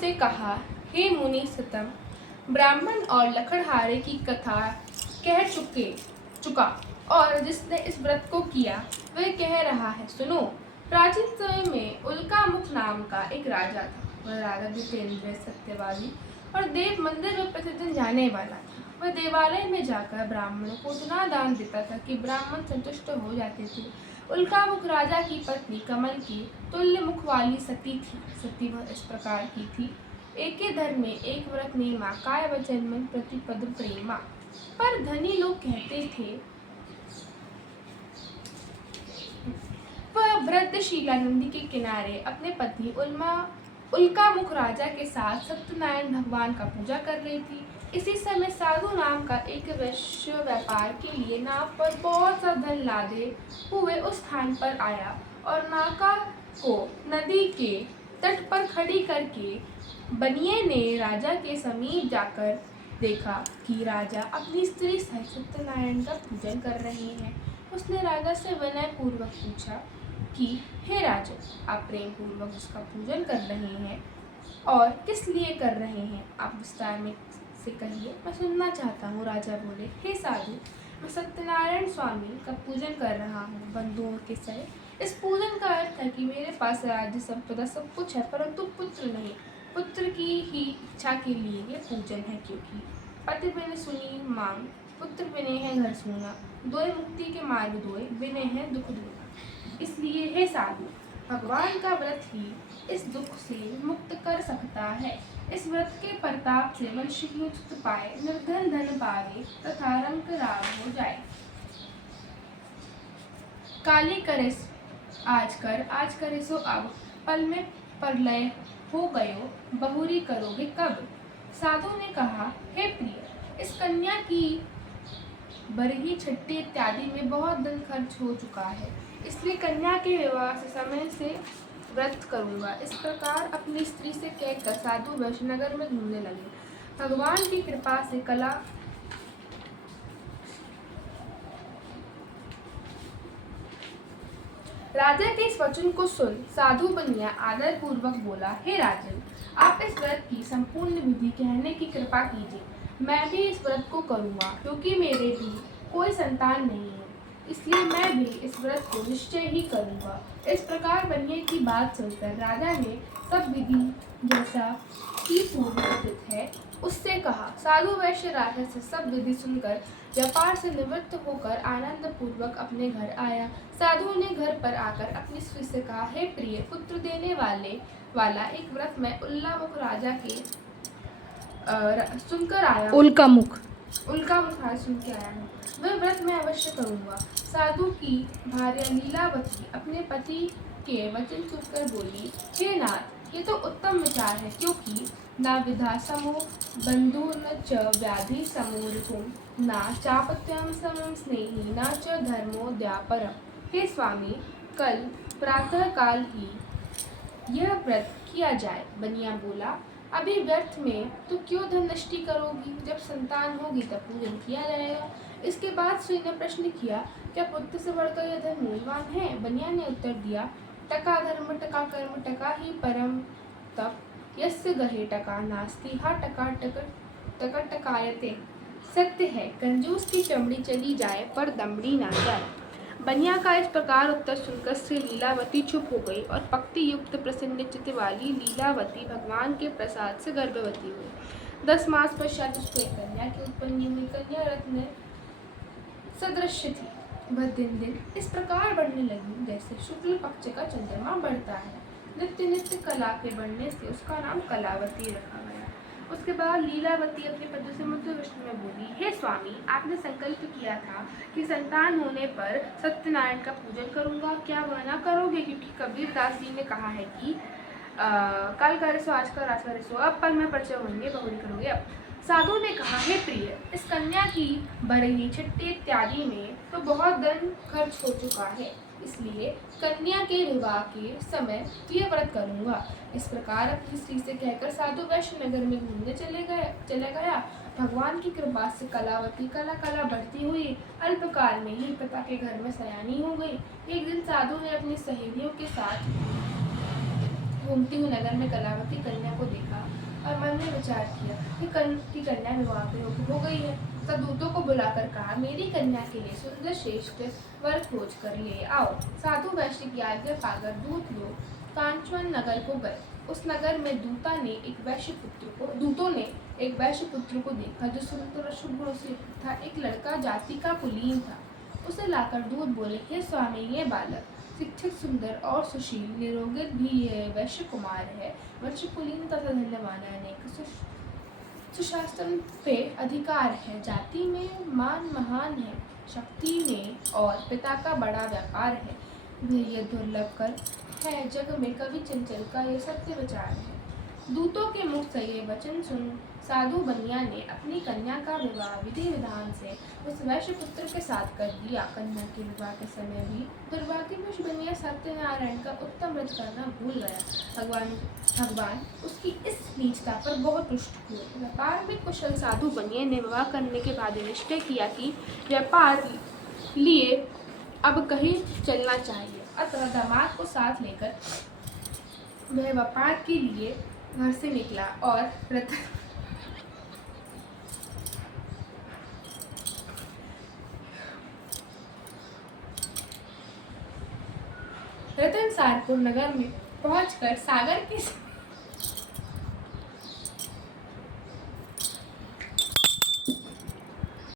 से कहा, हे मुनि सतम, ब्राह्मण और लकड़हारे की कथा कह चुका और जिसने इस व्रत को किया वह कह रहा है, सुनो। प्राचीन समय में उल्कामुख नाम का एक राजा था। वह राजा जितेंद्र, सत्यवादी और देव मंदिर में प्रतिदिन जाने वाला था। वह देवालय में जाकर ब्राह्मणों को इतना दान देता था कि ब्राह्मण संतुष्ट हो जाते थे। उल्कामुख राजा की पत्नी कमल की तुल्य मुख वाली सती थी। सती वह इस प्रकार की थी, एके धर्म में एक व्रत नेमा, काय वचन मन प्रतिपद प्रेमा। पर धनी लोग कहते थे वह वृद्ध शीला नदी के किनारे अपने पति उल्कामुख राजा के साथ सत्यनारायण भगवान का पूजा कर रही थी। इसी समय साधु नाम का एक वैश्य व्यापार के लिए नाव पर बहुत सा धन लादे हुए उस स्थान पर आया और नाका को नदी के तट पर खड़ी करके बनिए ने राजा के समीप जाकर देखा कि राजा अपनी स्त्री सहित सत्यनारायण का पूजन कर रहे हैं। उसने राजा से विनय पूर्वक पूछा कि हे राजन, आप प्रेम पूर्वक उसका पूजन कर रहे हैं और किस लिए कर रहे हैं, आप विस्तार में से कहिए, मैं सुनना चाहता हूँ। राजा बोले, हे साधु, मैं सत्यनारायण स्वामी का पूजन कर रहा हूँ बंधुओं के सहित। इस पूजन का अर्थ है कि मेरे पास राज्य संपदा सब कुछ है, परंतु पुत्र नहीं। पुत्र की ही इच्छा के लिए ये पूजन है, क्योंकि पति बिन सुनी मांग, पुत्र बिने है घर सूना, दोए मुक्ति के मार्ग दोए, बिने है दुख दूना। इसलिए हे साधु, भगवान का व्रत ही इस दुख से मुक्त कर सकता है। इस व्रत के प्रताप से मनुष्य ही सुख पाए, निर्धन धन पावे तथा रंग राग हो जाए। काली करे आज करे सो अब, पल में प्रलय हो गयो, बहुरी करोगे कब। साधु ने कहा, हे प्रिय, इस कन्या की बरही, छट्टी इत्यादि में बहुत धन खर्च हो चुका है, इसलिए कन्या के विवाह से समय से व्रत करूंगा। इस प्रकार अपनी स्त्री से कहकर साधु वैश्यनगर में घूमने लगे। भगवान की कृपा से राजा के इस वचन को सुन साधु बनिया आदर पूर्वक बोला, हे राजन, आप इस व्रत की संपूर्ण विधि कहने की कृपा कीजिए। मैं भी इस व्रत को करूंगा, क्योंकि मेरे भी कोई संतान नहीं है, इसलिए मैं भी इस व्रत को निश्चय ही करूंगा। इस प्रकार बनिए की बात सुनकर राजा ने सब विधि जैसा कि पूर्व कथित है उससे कहा। साधु वैश्य राजा से सब विधि सुनकर व्यापार से निवृत्त होकर आनंद पूर्वक अपने घर आया। साधु ने घर पर आकर अपनी स्त्री से कहा, हे प्रिय, पुत्र देने वाला एक व्रत मैं उल्लामुख राजा के सुनकर आया। उल्कामुख राजा सुन के आया हूँ। वह व्रत मैं अवश्य करूंगा। साधु की भार्या लीलावती अपने पति के वचन सुनकर बोली, हे नाथ, ये तो उत्तम विचार है, क्योंकि ना विधा समो बंधु न च व्याधि समो ऋतुम ना चापत्यम समम स्नेही ना च धर्मो द्यापरम। हे स्वामी, कल प्रातः काल ही यह व्रत किया जाए। बनिया बोला, अभी व्यर्थ में तो क्यों धन नष्टि करोगी, जब संतान होगी तब पूजन किया जाएगा। इसके बाद स्त्री ने प्रश्न किया, क्या पुत्र से बढ़कर यह धन मूल्यवान है। बनिया ने उत्तर दिया, टका धर्म टका कर्म टका ही परम तप, यस्य गहे टका नास्ति हा टका टकायते। सत्य है, कंजूस की चमड़ी चली जाए पर दमड़ी ना जाए। बनिया का इस प्रकार उत्तर सुनकर श्री लीलावती चुप हो गई और पक्ति युक्त प्रसन्न चित्त वाली लीलावती भगवान के प्रसाद से गर्भवती हुई। 10 मास पश्चात उसको एक कन्या की उत्पन्न हुई। कन्या रत्न सदृश थी। वह दिन दिन इस प्रकार बढ़ने लगी जैसे शुक्ल पक्ष का चंद्रमा बढ़ता है। नित्य नित्य कला के बढ़ने से उसका नाम कलावती रखा गया। उसके बाद लीलावती अपने पति से मृत्यु विष्णु में बोली, हे स्वामी, आपने संकल्प किया था कि संतान होने पर सत्यनारायण का पूजन करूंगा, क्या वह ना करोगे, क्योंकि कबीर दास जी ने कहा है कि कल करे सो आज कर, आज करे सो अब, पल में परिचय होंगे, बहुरी करोगे अब। साधु ने कहा, हे प्रिय, इस कन्या की बरही, छट्टी इत्यादि में तो बहुत धन खर्च हो चुका है, इसलिए कन्या के विवाह के समय यह व्रत करूंगा। इस प्रकार अपनी स्त्री से कहकर साधु वैश्यनगर में घूमने चले गया। भगवान की कृपा से कलावती कला बढ़ती हुई अल्पकाल में ही पिता के घर में सयानी हो गई। एक दिन साधु ने अपनी सहेलियों के साथ घूमती हुई नगर में कलावती कन्या को देखा। विचार किया कि कन्या विवाह के योग्य हो गई है, तब दूतों को बुलाकर कहा, मेरी कन्या के लिए सुंदर श्रेष्ठ वर खोज कर ले आओ। साधु वैश्य की आज्ञा पाकर दूत लोग कांचन नगर को गए। उस नगर में दूतों ने एक वैश्य पुत्र को देखा जो सुंदर और शुभ गुणों से युक्त था। एक लड़का जाति का कुलीन था। उसे लाकर दूत बोले, हे स्वामी, ये बालक शिक्षित, सुंदर और सुशील, निरोगित भी यह वैश्य कुमार है। वंश कुलीन तथा धन्यवान अनेक सुशासन पे अधिकार है, जाति में मान महान है, शक्ति में और पिता का बड़ा व्यापार है। ये दुर्लभ कर है, जग में कवि चंचल का ये सत्य विचार है। दूतों के मुख से ये वचन सुन साधु बनिया ने अपनी कन्या का विवाह विधि विधान से उस वैश्य पुत्र के साथ कर दिया। कन्या के विवाह के समय भी दुर्भाग्यवश बनिया सत्यनारायण का उत्तम व्रत करना भूल गया। भगवान उसकी इस नीचता पर बहुत रुष्ट हुए। व्यापार में कुशल साधु बनिया ने विवाह करने के बाद निश्चय किया कि व्यापार लिए अब कहीं चलना चाहिए। अतः दामाद को साथ लेकर वह व्यापार के लिए घर से निकला और रतनसारपुर नगर में पहुंचकर सागर के